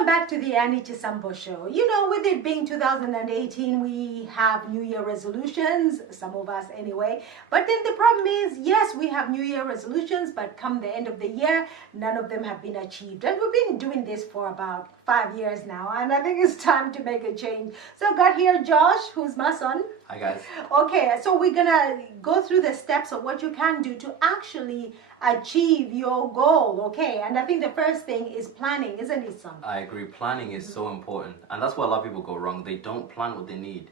Welcome back to the Chisambo Show. You know, with it being 2018, we have New Year resolutions, some of us anyway. But then the problem is, yes, we have New Year resolutions, but come the end of the year, none of them have been achieved. And we've been doing this for about 5 years now, and I think it's time to make a change. So I've got here Josh, who's my son. Hi guys. Okay, so we're gonna go through the steps of what you can do to actually achieve your goal, okay? And I think the first thing is planning, isn't it, son? I agree. Planning is so important, and that's where a lot of people go wrong. They don't plan what they need,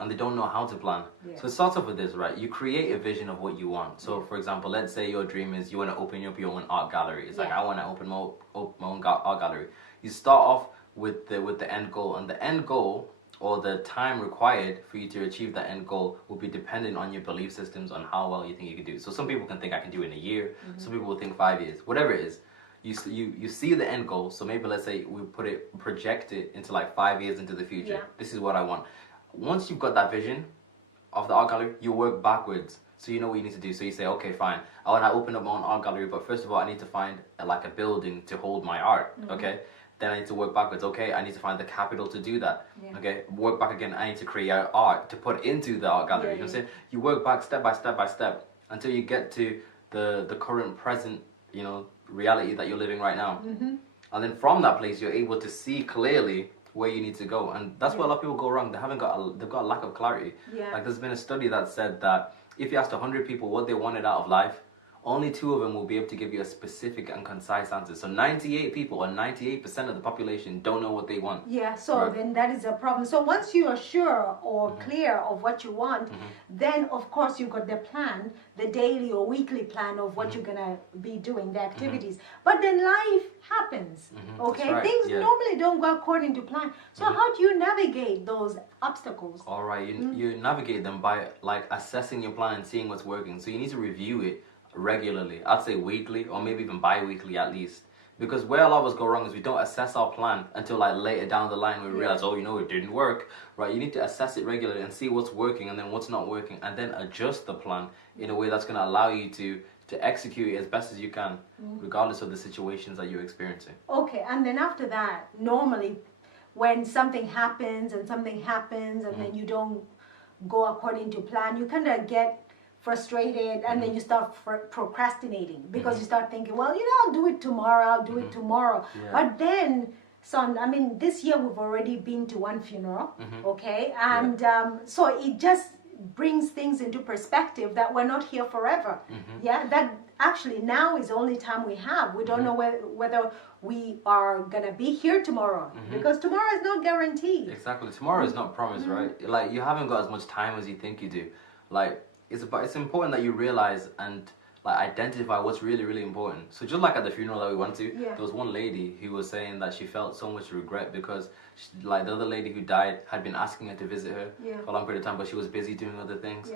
and they don't know how to plan. Yeah. So it starts off with this, right? You create a vision of what you want. So for example, let's say your dream is you want to open up your own art gallery. It's like, I want to open my own art gallery. You start off with the end goal, and the end goal, or the time required for you to achieve that end goal, will be dependent on your belief systems on how well you think you can do. So some people can think I can do it in a year. Some people will think 5 years. Whatever it is, you see the end goal. So maybe let's say we project it into like 5 years into the future. Yeah. This is what I want. Once you've got that vision of the art gallery, you work backwards. So you know what you need to do. So you say, okay, fine, I want to open up my own art gallery, but first of all, I need to find like a building to hold my art. Okay. Then I need to work backwards. Okay, I need to find the capital to do that. Yeah. Okay, work back again. I need to create art to put into the art gallery. You know what I'm saying? You work back step by step by step until you get to the current present, reality that you're living right now. And then from that place, you're able to see clearly where you need to go. And that's where a lot of people go wrong. They've got a lack of clarity. Yeah. Like there's been a study that said that if you asked 100 people what they wanted out of life, only 2 of them will be able to give you a specific and concise answer. So 98 people, or 98% of the population, don't know what they want. Yeah, so then that is a problem. So once you are sure or clear of what you want, then of course you've got the plan, the daily or weekly plan of what you're going to be doing, the activities. But then life happens, okay? Right. Things normally don't go according to plan. So how do you navigate those obstacles? All right, you navigate them by like assessing your plan and seeing what's working. So you need to review it regularly. I'd say weekly, or maybe even bi-weekly at least, because where a lot of us go wrong is we don't assess our plan until like later down the line we realize, oh, it didn't work, right? You need to assess it regularly and see what's working and then what's not working, and then adjust the plan in a way that's going to allow you to execute it as best as you can, regardless of the situations that you're experiencing. Okay, and then after that, normally when something happens and then you don't go according to plan, you kind of get frustrated, and then you start procrastinating because you start thinking, well, I'll do it tomorrow, Yeah. But then, son, I mean, this year we've already been to one funeral, okay? And so it just brings things into perspective that we're not here forever. Yeah, that actually now is the only time we have. We don't know whether we are going to be here tomorrow, because tomorrow is not guaranteed. Exactly. Tomorrow is not promised, right? Like, you haven't got as much time as you think you do. Like, it's important that you realize and like identify what's really, really important. So just like at the funeral that we went to, there was one lady who was saying that she felt so much regret because the other lady who died had been asking her to visit her for a long period of time, but she was busy doing other things.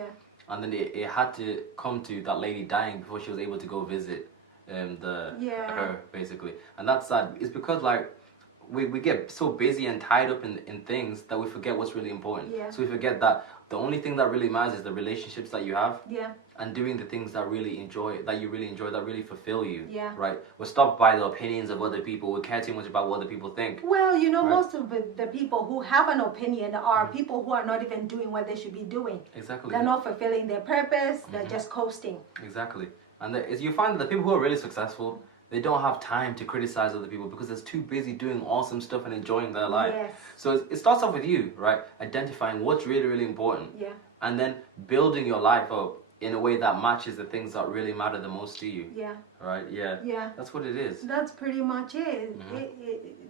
And then it had to come to that lady dying before she was able to go visit her, basically. And that's sad. It's because like we get so busy and tied up in things that we forget what's really important. So we forget that the only thing that really matters is the relationships that you have, and doing the things that you really enjoy, that really fulfill you, right? We're stopped by the opinions of other people. We care too much about what other people think. Well, right? Most of the people who have an opinion are people who are not even doing what they should be doing. Exactly. They're not fulfilling their purpose. They're just coasting. Exactly. And you find that the people who are really successful, they don't have time to criticize other people because they're too busy doing awesome stuff and enjoying their life. So it starts off with you, right? Identifying what's really, really important. And then building your life up in a way that matches the things that really matter the most to you. Right? Yeah. That's what it is. That's pretty much it.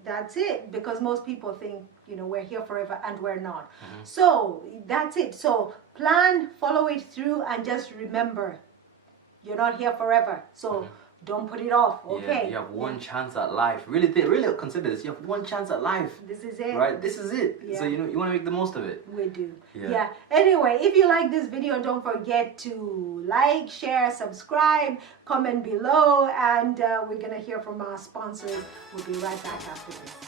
That's it. Because most people think, we're here forever, and we're not. So that's it. So plan, follow it through, and just remember, you're not here forever. So don't put it off, okay? You have one chance at life. Really consider this. You have one chance at life. This is it. Right? This is it. So you want to make the most of it. We do. Yeah. Anyway, if you like this video, don't forget to like, share, subscribe, comment below, and we're going to hear from our sponsors. We'll be right back after this.